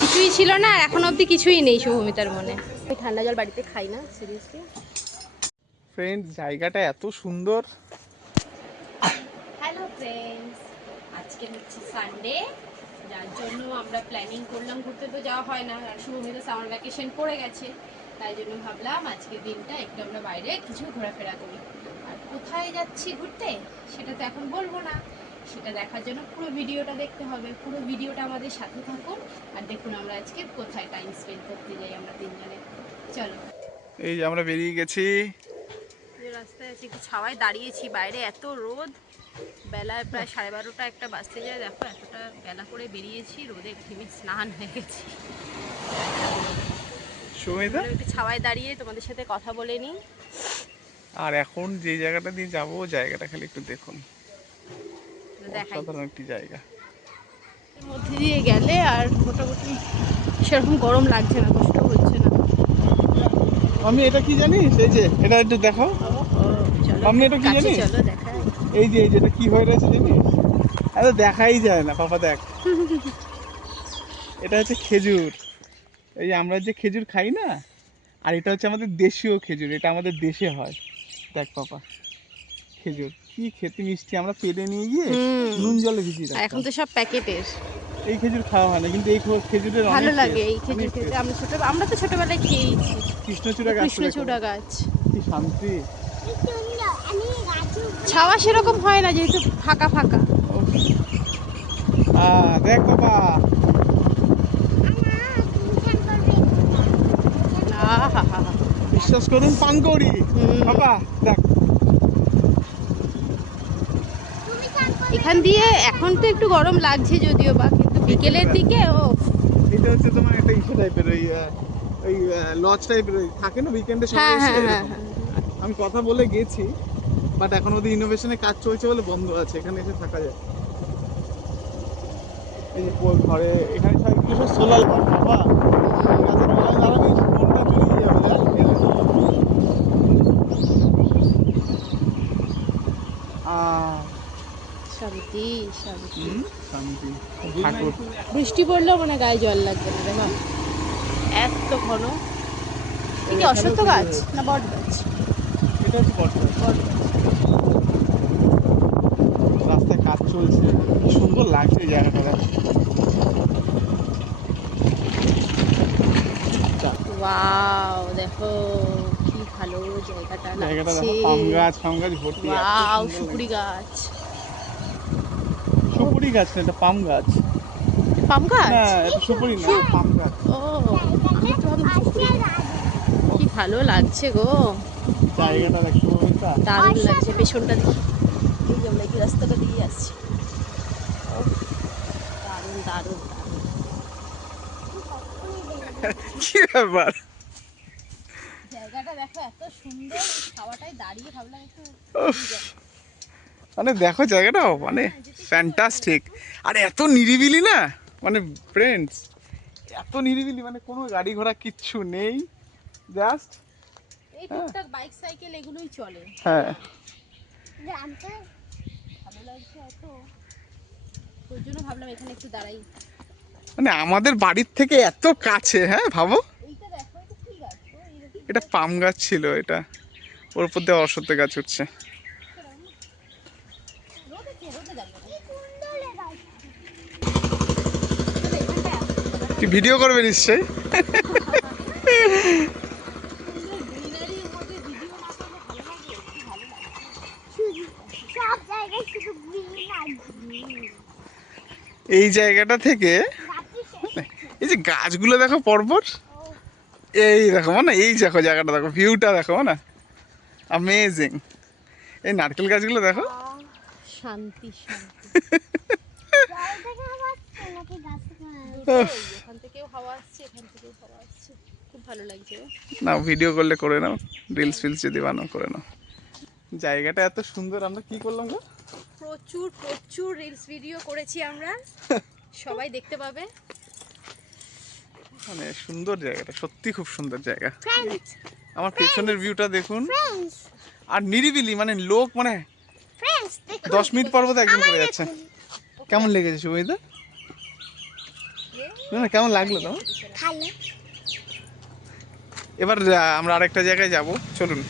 কিছুই ছিল না, আর এখন অবধি কিছুই নেই শুভমিতার মনে। আমি ঠান্ডা জল বাড়িতে খাই না সিরিয়াসলি। ফ্রেন্ডস, জায়গাটা এত সুন্দর। হ্যালো ফ্রেন্ডস, আজকে হচ্ছে সানডে, যার জন্য আমরা প্ল্যানিং করলাম, ঘুরতে তো যাওয়া হয় না, আর শুভমিতা সামার ভ্যাকেশন পড়ে গেছে, তাই জন্য ভাবলাম আজকের দিনটা একটু আমরা বাইরে কিছু ঘোরাফেরা করি। আর কোথায় যাচ্ছি ঘুরতে সেটা তো এখন বলবো না, সেটা দেখার জন্য পুরো ভিডিওটা দেখতে হবে। পুরো ভিডিওটা আমাদের সাথে থাকুন আর দেখুন আমরা আজকে কোথায় টাইম স্পেন্ড করতে যাই আমরা তিনজনে। চলো, এই যে আমরা বেরিয়ে গেছি। রাস্তায় আছি, একটু ছাওয়ায় দাঁড়িয়েছি, বাইরে এত রোদ, বেলায় প্রায় 12:30 একটা বাজতে যায়। দেখো এতটা বেলা করে বেরিয়েছি, রোদে ঘেমে স্নান হয়ে গেছি। সুমিতা, একটু ছাওয়ায় দাঁড়িয়ে তোমাদের সাথে কথা বলে নিই। আর এখন যে জায়গাটা দিয়ে যাবো, জায়গাটা খালি একটু দেখুন, দেখাই অসাধারণ একটি জায়গা। এর মধ্যে দিয়ে গেলে আর মোটামুটি সেরকম গরম লাগছে না, কষ্ট হচ্ছে না। আমি এটা কি জানিস, এই যে এটা একটু দেখাও। চলো আমি এটা কি কাছে জানিস, চলো দেখাই। এই যে এটা কি হয়ে রয়েছে জানিস? এত দেখাই যায় না পাপা, দেখ। এটা হচ্ছে খেজুর। এই যে আমরা যে খেজুর খাই না, আর এটা হচ্ছে আমাদের দেশীয় খেজুর, এটা আমাদের দেশে হয়। দেখ পাপা, খেজুর কি খেতে মিষ্টি, আমরা পেড়ে নিয়ে গিয়ে নুন জলে ভিজিয়ে রাখতাম। এখন তো সব প্যাকেটের। এই খেজুর খাওয়া হয় না, কিন্তু এই খেজুরের ভালো অনেক লাগে এই taste, খেজুর অনেক খেতে। taste। আমরা তো ছোটবেলায় খেয়েছি কৃষ্ণচূড়া গাছ, কৃষ্ণচূড়া গাছ। কি শান্তি। ছাওয়া সেরকম হয় না যেহেতু ফাঁকা ফাঁকা। দেখ বাবা, বিশ্বাস করুন পাঙ্কৌড়ি বাবা, দেখ। এখান দিয়ে এখন তো একটু গরম লাগছে যদিও বা, কিন্তু বিকেলের দিকে এটা হচ্ছে তোমার একটা ইসে টাইপের, ওই লজ টাইপের থাকে না উইকেন্ডে সবাই হ্যাঁ এসে হ্যাঁ হ্যাঁ এরকম। হ্যাঁ। আমি কথা বলে গেছি, বাট এখন ওদের ইনোভেশনে কাজ চলছে বলে বন্ধ আছে, এখানে এসে থাকা যায়। এই যে ঘরে এখানে সব সোলার ঘর বাবা, গাছের তলায় দাঁড়াবি, মনটা জুড়িয়ে যাবে। শান্তি শান্তি শান্তি। বৃষ্টি পড়লেও মানে গায়ে জল লাগবে না। দেখো এত ঘন। এটা কি অশ্বত্থ গাছ না বট গাছ? এটা হচ্ছে বট গাছ। বট গাছ। রাস্তায় কাজ চলছে, কি সুন্দর লাগছে এই জায়গাটা। ওয়াও, দেখো কি ভালো জায়গাটা লাগছে। পাম গাছ ভর্তি। ওয়াও, সুপুরি গাছ। সুপুরি গাছ না, এটা পাম গাছ। পাম গাছ না, এটা সুপুরি না, পাম গাছ। ও, আমি তো ভাবলাম সুপুরি গাছ। কি ভালো লাগছে গো জায়গাটা দেখো, দারুণ লাগছে। পেছনটা দেখি, এই যে আমরা এই রাস্তাটা দিয়ে আসছি। দারুণ দারুণ দারুণ। কি ব্যাপার, জায়গাটা দেখো এত সুন্দর, খাওয়াটাই দাঁড়িয়ে ভাবলাম একটু মানে দেখো জায়গাটা মানে ফ্যান্টাস্টিক। আর এত নিরিবিলি না, মানে ফ্রেন্ডস, এত নিরিবিলি, মানে কোনো গাড়ি ঘোড়া কিচ্ছু নেই, জাস্ট এই টুকটাক বাইক সাইকেল এগুলোই চলে। হ্যাঁ, ভালো লাগছে এত, ওই জন্য ভাবলাম এখানে একটু দাঁড়াই। মানে আমাদের বাড়ির থেকে এত কাছে। হ্যাঁ ভাবো, এইটা দেখো, এটা কি গাছ গো? এইরকম এটা পাম গাছ ছিল, এটা ওর উপর দিয়ে অশ্বত্থ গাছ উঠছে। রোদে কে রোদে দাঁড়িয়ে কি ভিডিও করবে নিশ্চয়ই। গ্রিনারির মধ্যে ভিডিও না করলে ভালো লাগে? কি ভালো লাগে। সব জায়গায় শুধু গ্রিন আর গ্রিন। এই জায়গাটা থেকে এই যে গাছগুলো দেখো পরপর, এই দেখো মানে, এই দেখো জায়গাটা দেখো, ভিউটা দেখো না, অ্যামেজিং। এই নারকেল গাছগুলো দেখো, শান্তি শান্তি। জল থেকে হাওয়া আসছে নাকি গাছ থেকে এখান থেকেও হাওয়া আসছে, এখান থেকেও হাওয়া আসছে, খুব ভালো লাগছে। না ভিডিও করলে করে নাও, রিলস ফিলস যদি বানাও করে নাও। জায়গাটা এত সুন্দর, আমরা কি করলাম গো, প্রচুর প্রচুর রিলস ভিডিও করেছি আমরা, সবাই দেখতে পাবে। মানে সুন্দর জায়গাটা, সত্যি খুব সুন্দর জায়গা। ফ্রেন্ডস আমার পেছনের ভিউটা দেখুন, ফ্রেন্ডস আর নিরিবিলি, মানে লোক মানে ফ্রেন্ডস 10 মিনিট পর একজন করে যাচ্ছে। কেমন লেগেছে সুবিধা? না কেমন লাগলো তোমার? ভালো। এবার আমরা আরেকটা জায়গায় যাব, চলুন।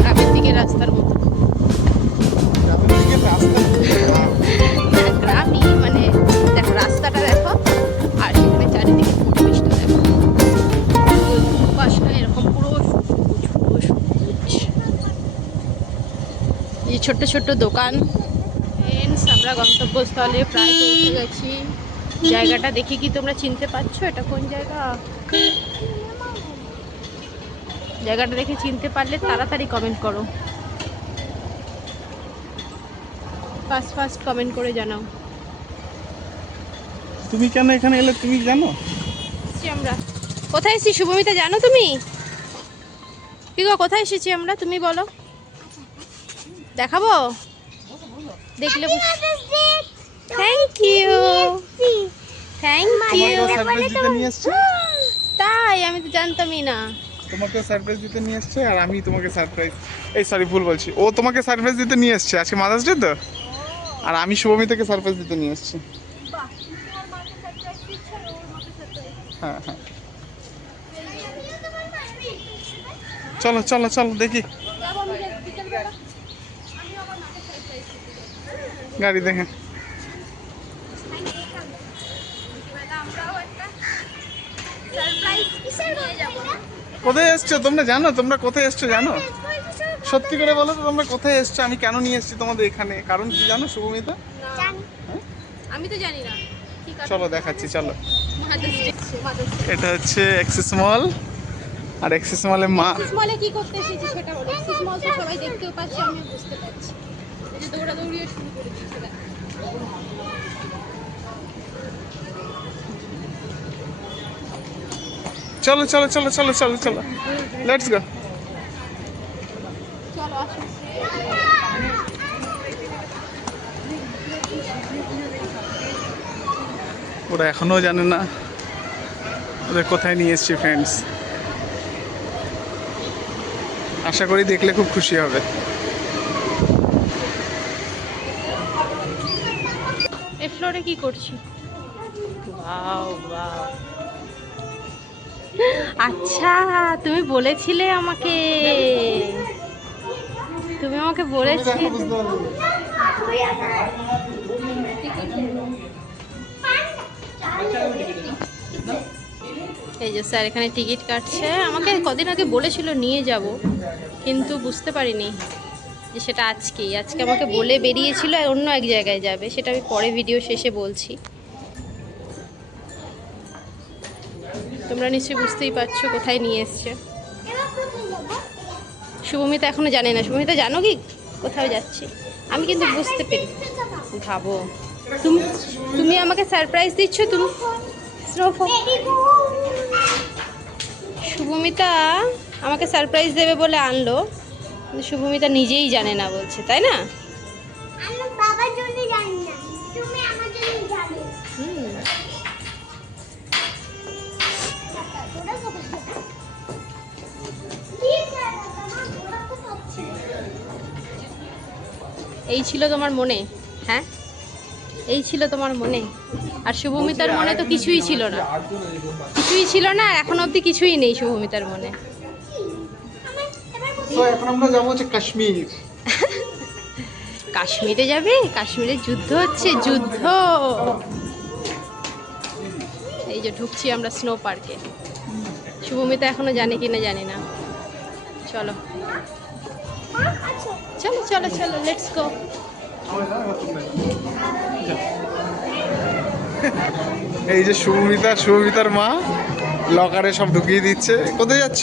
গ্রামের দিকে রাস্তার মতো না, গ্রামই মানে দেখো রাস্তাটা দেখো আর সেখানে চারিদিকে পরিবেশটা দেখো, পাশটা এরকম পুরো সবুজ সবুজ। এই ছোট্ট ছোট্ট দোকান। ফ্রেন্ডস, আমরা গন্তব্যস্থলে প্রায় পৌঁছে গেছি। জায়গাটা দেখে কি তোমরা চিনতে পারছো এটা কোন জায়গা? জায়গাটা দেখে চিনতে পারলে তাড়াতাড়ি কমেন্ট করো, ফার্স্ট ফার্স্ট কমেন্ট করে জানাও। তুমি কেন এখানে এলে তুমি জানো? এসেছি আমরা। কোথায় এসেছি শুভমিতা জানো তুমি? কি গো কোথায় এসেছি আমরা তুমি বলো, দেখাবো? দেখলে থ্যাংক ইউ থ্যাংক ইউ। তোমাকে সারপ্রাইজ দিতে নিয়ে এসেছে। তাই আমি তো জানতামই না। তোমাকে সারপ্রাইজ দিতে নিয়ে এসেছে আর আমি তোমাকে সারপ্রাইজ, এই সরি ভুল বলছি, ও তোমাকে সারপ্রাইজ দিতে নিয়ে এসেছে, আজকে মাদার্স ডে তো, আর আমি শুভমিতাকে সারপ্রাইজ দিতে নিয়ে এসেছি। হ্যাঁ হ্যাঁ, চলো চলো চলো দেখি গাড়ি দেখে। কোথায় এসছো তোমরা জানো? তোমরা কোথায় এসছো জানো? সত্যি করে বলো তো, তোমরা কোথায় এসছো? আমি কেন নিয়ে এসেছি তোমাদের এখানে, কারণ কি জানো শুভমিতা? জানি। আমি তো জানি না। কি কারণ? চলো দেখাচ্ছি, চলো। Mother's day. এটা হচ্ছে এক্সিস মল, আর এক্সিস মলে মা। এক্সিস মলে কি করতে এসেছি সেটা বলো। এক্সিস মল তো সবাই দেখতেও পাচ্ছে, আমিও বুঝতে পারছি। এই যে দৌড়াদৌড়িও শুরু করে দিয়েছে দেখো। চলো চলো চলো চলো চলো চলো, লেটস গো। চলো আসো। ওরা এখনো জানে না ওদের কোথায় নিয়ে এসছি ফ্রেন্ডস। আশা করি দেখলে খুব খুশি হবে। এই ফ্লোরে কি করছি? ওয়াও ওয়াও, আচ্ছা তুমি বলেছিলে আমাকে, তুমি আমাকে বলেছিলে। এই যে স্যার এখানে টিকিট কাটছে, আমাকে কদিন আগে বলেছিল নিয়ে যাব, কিন্তু বুঝতে পারিনি যে সেটা আজকেই। আজকে আমাকে বলে বেরিয়েছিল অন্য এক জায়গায় যাবে, সেটা আমি পরে ভিডিও শেষে বলছি। তোমরা নিশ্চয়ই বুঝতেই পারছো কোথায় নিয়ে এসছে। শুভমিতা এখনো জানে না। শুভমিতা জানো কি কোথাও যাচ্ছি? আমি কিন্তু বুঝতে পেরে ভাবো, তুমি তুমি আমাকে সারপ্রাইজ দিচ্ছ। তুমি স্নোফল, শুভমিতা আমাকে সারপ্রাইজ দেবে বলে আনলো, কিন্তু শুভমিতা নিজেই জানে না বলছে, তাই না? আমি বাবার জন্য জানি না, তুমি আমার জন্য জানো। হুম। এই ছিল তোমার মনে? হ্যাঁ, এই ছিল তোমার মনে? আর শুভমিতার মনে তো কিছুই ছিল না, কিছুই ছিল না, আর এখন অবধি কিছুই নেই শুভমিতার মনে। তো এখন আমরা যাবো হচ্ছে কাশ্মীর। কাশ্মীরে যাবে? কাশ্মীরে যুদ্ধ হচ্ছে, যুদ্ধ। এই যে ঢুকছি আমরা স্নো পার্কে। শুভমিতা এখনো জানে কিনা জানি না। চলো চলো চলো চলো, লেটস গো। এই যে শুভমিতার মা লকারে সব ঢুকিয়ে দিচ্ছে। কোথায় যাচ্ছ?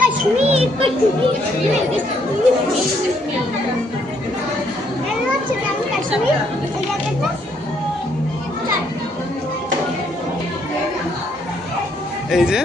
কাশ্মীর এই যে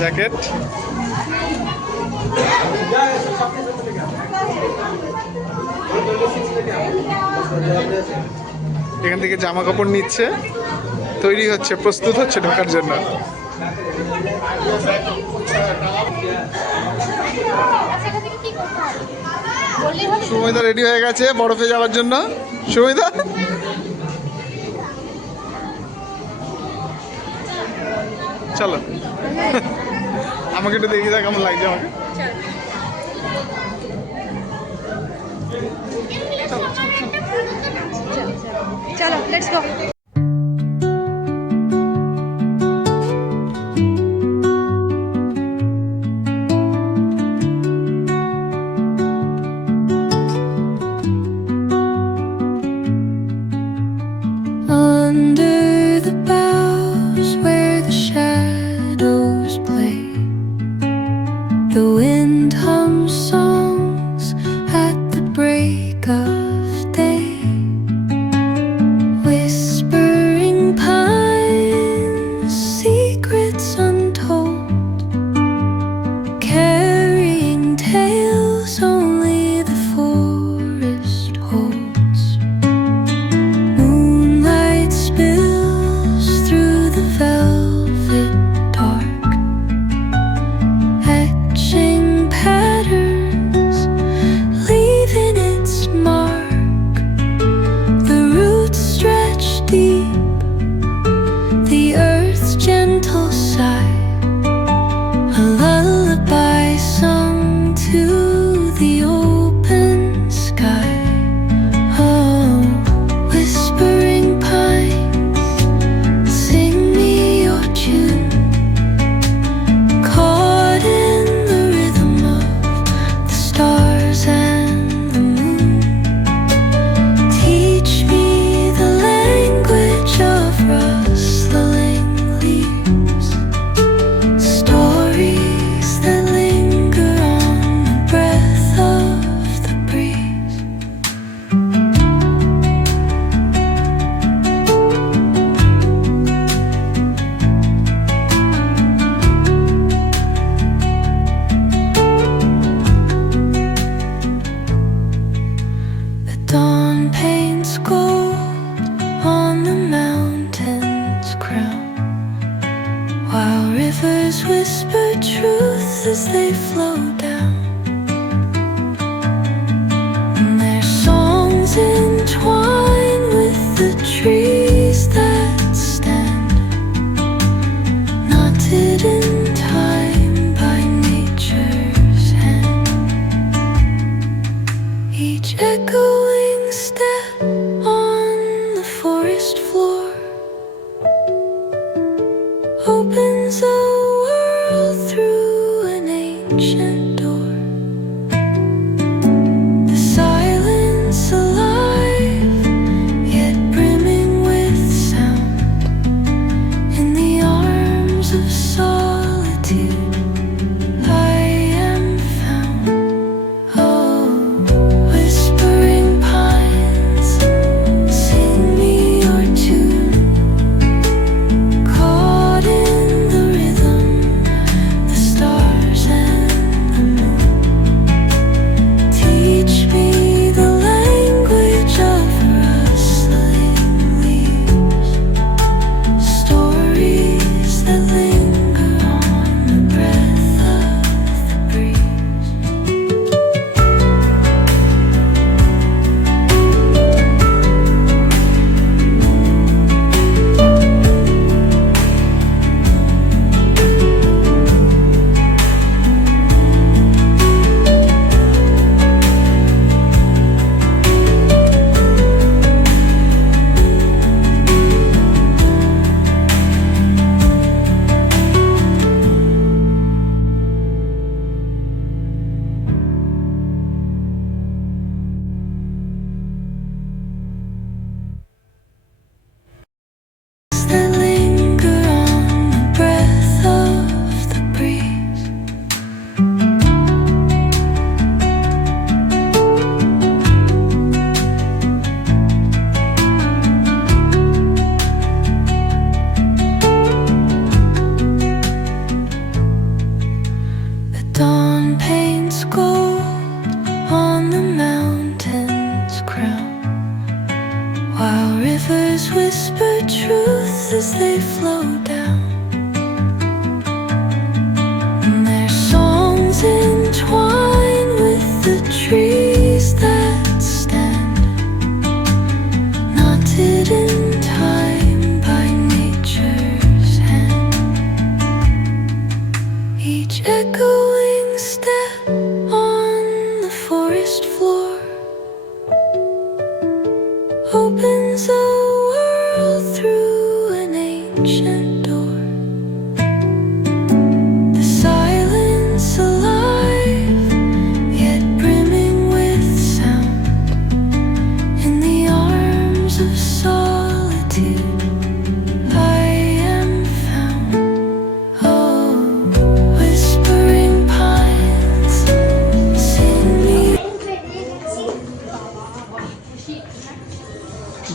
জ্যাকেট, এখান থেকে জামা কাপড় নিচ্ছে। তো তৈরি হচ্ছে, প্রস্তুত হচ্ছে ঢোকার জন্য। সুমিতা রেডি হয়ে গেছে বরফে যাওয়ার জন্য। সুমিতা চলো, আমাকে একটু দেখিয়ে দাও কেমন লাগছে আমাকে। চলো let's go. Under the boughs where the shadows play, the wind hums songs at the break of day. Whispering pines, secrets untold, carrying tales only the forest holds. Moonlight spills through the velvet dark, etching patterns, leaving its mark. The roots stretch deep, the earth's gentle sigh, a lullaby sung to the open sky. Oh, whispering pines, sing me your tune, caught in the rhythm of the stars and the moon. Teach me the language of rustling leaves, stories that linger on the breath of the breeze. The dawn paints gold on the mountain's crown, while rivers whisper truth as they flow down. And their songs entwine with the trees that stand, knotted in time by nature's hand. Each echoing step on the forest floor opens a world through an ancient door. The silence alive, yet brimming with sound. In the arms of solitude, I am found. Oh, whispering pines, sing me your tune, caught in the rhythm, the stars and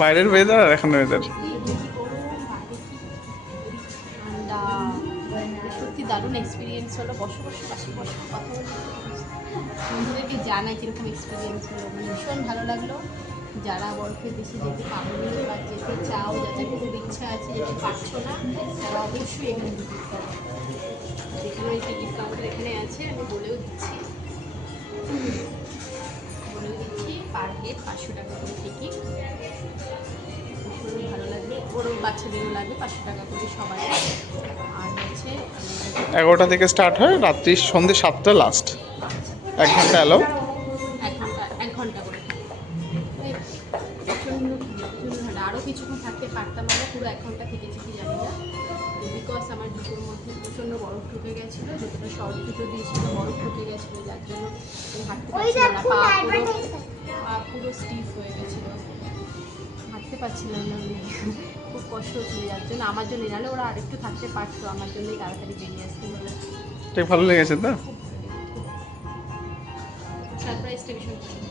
বাইরের weather আর এখন weather. ঠান্ডা, সত্যি দারুণ experience হলো। বসো বসো পাশে বসো, কথা বলতে বন্ধুদেরকে জানাই কীরকম এক্সপিরিয়েন্স হলো। মানে ভীষণ ভালো লাগলো। যারা বরফের দেশে যেতে পারবে বা যেতে চাও, যাদের খুব ইচ্ছা আছে যেতে পারছো না, তারা অবশ্যই এখানে ভিজিট করো। এখানে ওই টিকিট কাউন্টার এখানে আছে, আমি বলেও দিচ্ছি পার হেড 500 টাকা করে টিকিট। ভীষণ ভালো লাগবে, ওরও বাচ্চাদেরও লাগবে 500 টাকা করে সবাই। আর হচ্ছে 11টা থেকে স্টার্ট হয়, রাত্রি সন্ধ্যে 7টা লাস্ট। 1 ঘন্টা এলো। 1 ঘন্টা করে প্রচণ্ড ঠান্ডা। আরও কিছুক্ষণ থাকতে পারতাম, আমরা পুরো 1 ঘন্টা থেকেছি কি জানি না, বিকজ আমার জুতোর মধ্যে প্রচণ্ড বরফ ঢুকে গেছিলো। জুতোটা শর্ট জুতো দিয়েছিল, বরফ ঢুকে গেছিলো, যার জন্য আমি হাঁটতে পারছিলাম না। পা পুরো স্টিফ হয়ে গেছিলো, হাঁটতে পারছিলাম না আমি। খুব কষ্ট হচ্ছিল, যার জন্য আমার জন্য, নাহলে ওরা আরেকটু থাকতে পারতো, আমার জন্যই তাড়াতাড়ি বেরিয়ে আসতে হলো। ঠিক ভালো লেগেছে তো? সারপ্রাইজটা ভীষণ ভালো।